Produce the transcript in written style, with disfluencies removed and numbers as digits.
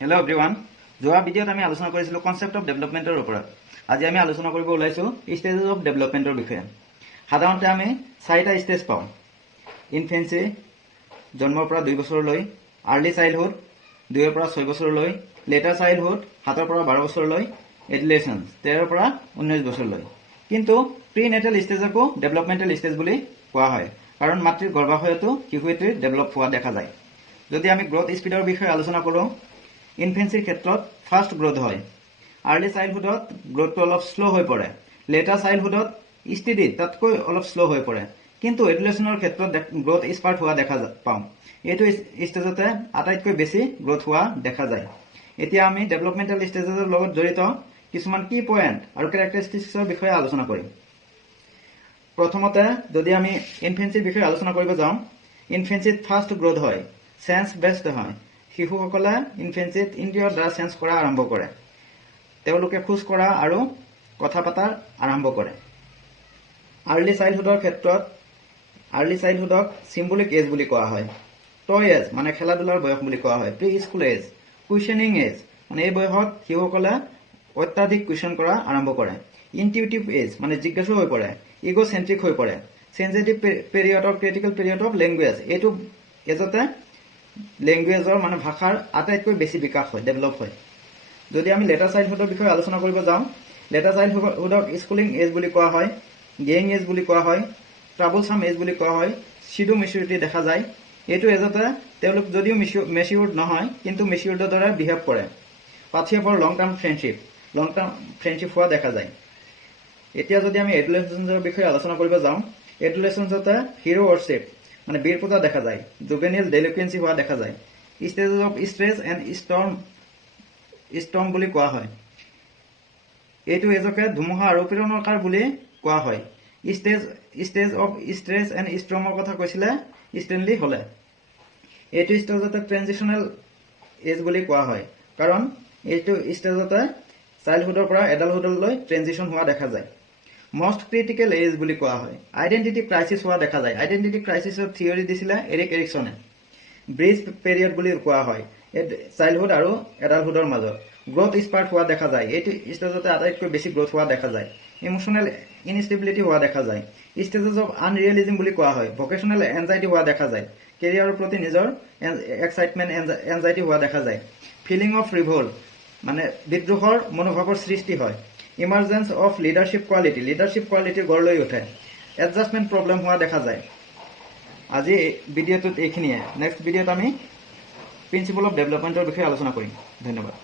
Hello' everyone. যোৱা ভিডিঅ'ত আমি আলোচনা কৰিছিলোঁ কনচেপ্ট অফ ডেভেলপমেণ্টৰ ওপৰত। আজি আমি আলোচনা কৰিব ওলাইছোঁ ষ্টেজেছ অফ ডেভেলপমেণ্টৰ বিষয়ে। সাধাৰণতে আমি 4টা ষ্টেজ পাওঁ। ইনফেন্সি, জন্মৰ পৰা 2 বছৰলৈ; আৰ্লি চাইল্ডহুড, 2ৰ পৰা 6 বছৰলৈ; লেটাৰ চাইল্ডহুড, 7ৰ পৰা 12 বছৰলৈ; এডুলেশ্যন, 13ৰ পৰা 19 বছৰলৈ। কিন্তু প্ৰি নেটেল ষ্টেজকো ডেভেলপমেণ্টেল ষ্টেজ বুলি কোৱা হয়, কাৰণ মাতৃৰ গৰ্ভাশয়তো শিশু এটি ডেভেলপ হোৱা দেখা যায়। যদি আমি গ্ৰথ স্পীডৰ বিষয়ে আলোচনা কৰোঁ, ইনফেন্সিৰ ক্ষেত্ৰত ফাষ্ট গ্ৰোথ হয়। আৰ্লি চাইল্ডহুডত গ্ৰোথটো অলপ শ্ল' হৈ পৰে। লেটাৰ চাইল্ডহুডত ষ্টেডি তাতকৈ অলপ শ্ল' হৈ পৰে। কিন্তু এডুলেশ্যনৰ ক্ষেত্ৰত গ্ৰোথ স্পাৰ্ট হোৱা দেখা পাওঁ। এইটো ষ্টেজতে আটাইতকৈ বেছি গ্ৰোথ হোৱা দেখা যায়। এতিয়া আমি ডেভেলপমেণ্টেল ষ্টেজৰ লগত জড়িত কিছুমান কি পইণ্ট আৰু কেৰেক্টাৰিষ্টিক্সৰ বিষয়ে আলোচনা কৰিম। প্ৰথমতে যদি আমি ইনফেন্সিৰ বিষয়ে আলোচনা কৰিব যাওঁ, ইনফেন্সিত ফাষ্ট গ্ৰোথ হয়, চেঞ্চ বেষ্ট হয়। শিশুসকলে ইনফেন্সিত ইন্দ্ৰিয়ৰ দ্বাৰা চেঞ্চ কৰা আৰম্ভ কৰে। তেওঁলোকে খোজ কঢ়া আৰু কথা পতাৰ আৰম্ভ কৰে। আৰ্লি চাইল্ডহুডক চিম্বলিক এজ বুলি কোৱা হয়। টয় এজ মানে খেলা ধূলাৰ বয়স বুলি কোৱা হয়। প্ৰি স্কুল এজ, কুৱেশ্যনিং এজ মানে এই বয়সত শিশুসকলে অত্যাধিক কুৱেশ্যন কৰা আৰম্ভ কৰে। ইনটিউটিভ এজ মানে জিজ্ঞাসু হৈ পৰে, ইগ'চেন্ট্ৰিক হৈ পৰে। Sensitive period of critical period of language, এইটো এজতে লেংগুৱেজৰ মানে ভাষাৰ আটাইতকৈ বেছি বিকাশ হয়, ডেভেলপ হয়। যদি আমি লেটাৰ চাইল্ডহুডৰ বিষয়ে আলোচনা কৰিব যাওঁ, লেটাৰ চাইল্ডহুডক স্কুলিং এজ বুলি কোৱা হয়, গেয়িং এজ বুলি কোৱা হয়, ট্ৰাবলছাম এজ বুলি কোৱা হয়। চিডো মেচিউৰিটি দেখা যায়। এইটো এজতে তেওঁলোক যদিও মেচিউৰ্ড নহয়, কিন্তু মেচিউৰ্ডৰ দৰে বিহেভ কৰে। পাথৱে ফৰ লং টাৰ্ম ফ্ৰেণ্ডশ্বিপ হোৱা দেখা যায়। এতিয়া যদি আমি এডুলেশ্যনৰ বিষয়ে আলোচনা কৰিব যাওঁ, এডুলেশ্যনতে হিৰো ৱৰ্শ্বিপ মানে বীৰ পূজা দেখা যায়। জুভেনিল ডেলিকুৱেঞ্চি হোৱা দেখা যায়। Stages of stress and storm বুলি কোৱা হয়। এইটো এজকে ধুমুহা আৰু পীড়নৰ কাল বুলি কোৱা হয়। ষ্টেজ অফ ষ্ট্ৰেছ এণ্ড ষ্টৰ্মৰ কথা কৈছিলে ষ্টেনলি হলে। এইটো ষ্টেজতে ট্ৰেনজিশ্যনেল এজ বুলি কোৱা হয়, কাৰণ এইটো ষ্টেজতে চাইল্ডহুডৰ পৰা এডাল্টহুডলৈ ট্ৰেনজিশ্যন হোৱা দেখা যায়। মষ্ট ক্ৰিটিকেল এজ বুলি কোৱা হয়। আইডেণ্টিটি ক্ৰাইচিছ হোৱা দেখা যায়। আইডেণ্টিটি ক্ৰাইচিছৰ থিয়ৰী দিছিলে এৰিক এৰিকছনে। ব্ৰিজ পিৰিয়ড বুলি কোৱা হয় চাইল্ডহুড আৰু এডাল্টহুডৰ মাজত। গ্ৰোথ স্পাৰ্ট হোৱা দেখা যায়। এইটো ষ্টেজতে আটাইতকৈ বেছি গ্ৰোথ হোৱা দেখা যায়। ইমোচনেল ইনষ্টেবিলিটি হোৱা দেখা যায়। ষ্টেজেছ অফ আনৰিয়েলিজম বুলি কোৱা হয়। ভকেশ্যনেল এনজাইটি হোৱা দেখা যায়। কেৰিয়াৰৰ প্ৰতি নিজৰ এক্সাইটমেণ্ট এনজাইটি হোৱা দেখা যায়। ফিলিং অফ ৰিভল্ট মানে বিদ্ৰোহৰ মনোভাৱৰ সৃষ্টি হয়। ইমাৰ্জেঞ্চ অফ লিডাৰশ্বিপ কোৱালিটি গঢ় লৈ উঠে। এডজাষ্টমেণ্ট প্ৰব্লেম হোৱা দেখা যায়। আজি ভিডিঅ'টোত এইখিনিয়ে। নেক্সট ভিডিঅ'ত আমি প্ৰিন্সিপল অফ ডেভেলপমেণ্টৰ বিষয়ে আলোচনা কৰিম। ধন্যবাদ।